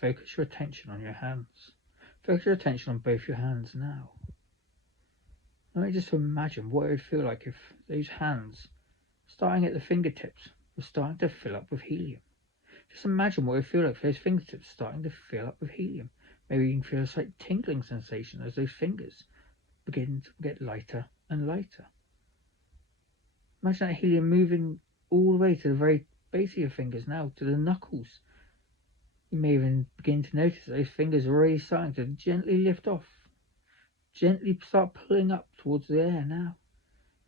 focus your attention on your hands. Focus your attention on both your hands now. I want you just to imagine what it would feel like if those hands, starting at the fingertips, were starting to fill up with helium. Just imagine what it would feel like if those fingertips starting to fill up with helium. Maybe you can feel a slight tingling sensation as those fingers begin to get lighter and lighter. Imagine that helium moving all the way to the very base of your fingers now, to the knuckles. You may even begin to notice that those fingers are already starting to gently lift off. Gently start pulling up towards the air now.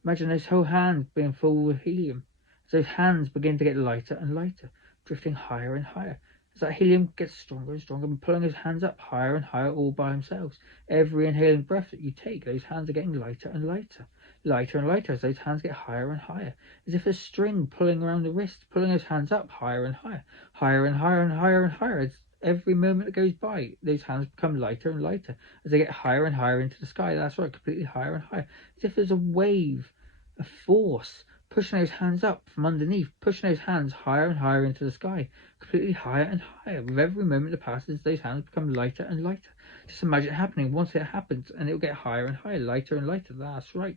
Imagine those whole hands being full of helium. As those hands begin to get lighter and lighter, drifting higher and higher. As that helium gets stronger and stronger, and pulling those hands up higher and higher all by themselves. Every inhaling breath that you take, those hands are getting lighter and lighter. Lighter and lighter as those hands get higher and higher. As if a string pulling around the wrist, pulling those hands up higher and higher. Higher and higher and higher and higher. As every moment that goes by, those hands become lighter and lighter as they get higher and higher into the sky. That's right, completely higher and higher. As if there's a wave, a force, pushing those hands up from underneath, pushing those hands higher and higher into the sky, completely higher and higher. With every moment that passes, those hands become lighter and lighter. Just imagine it happening once it happens, and it'll get higher and higher, lighter and lighter. That's right.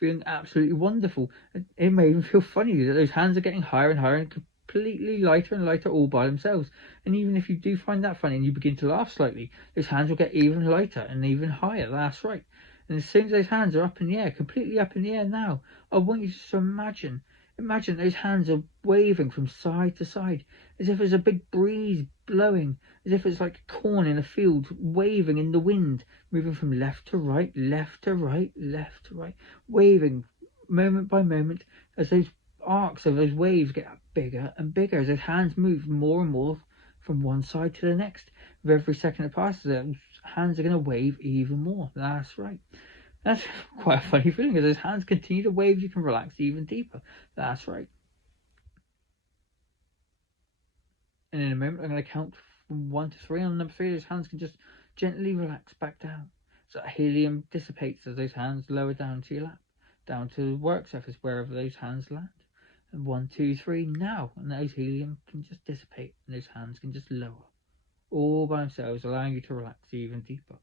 Feeling absolutely wonderful. It may even feel funny that those hands are getting higher and higher and completely lighter and lighter all by themselves. And even if you do find that funny and you begin to laugh slightly, those hands will get even lighter and even higher. That's right. And as soon as those hands are up in the air, completely up in the air now, I want you just to imagine those hands are waving from side to side, as if there's a big breeze blowing, as if it's like corn in a field waving in the wind, moving from left to right, left to right, left to right, waving moment by moment as those arcs of those waves get bigger and bigger, as those hands move more and more from one side to the next. With every second that passes, those hands are going to wave even more. That's right. That's quite a funny feeling. As those hands continue to wave, you can relax even deeper. That's right. And in a moment, I'm going to count from 1 to 3. On number 3, those hands can just gently relax back down. So that helium dissipates as those hands lower down to your lap, down to the work surface, wherever those hands land. And 1, 2, 3, now. And those helium can just dissipate, and those hands can just lower, all by themselves, allowing you to relax even deeper.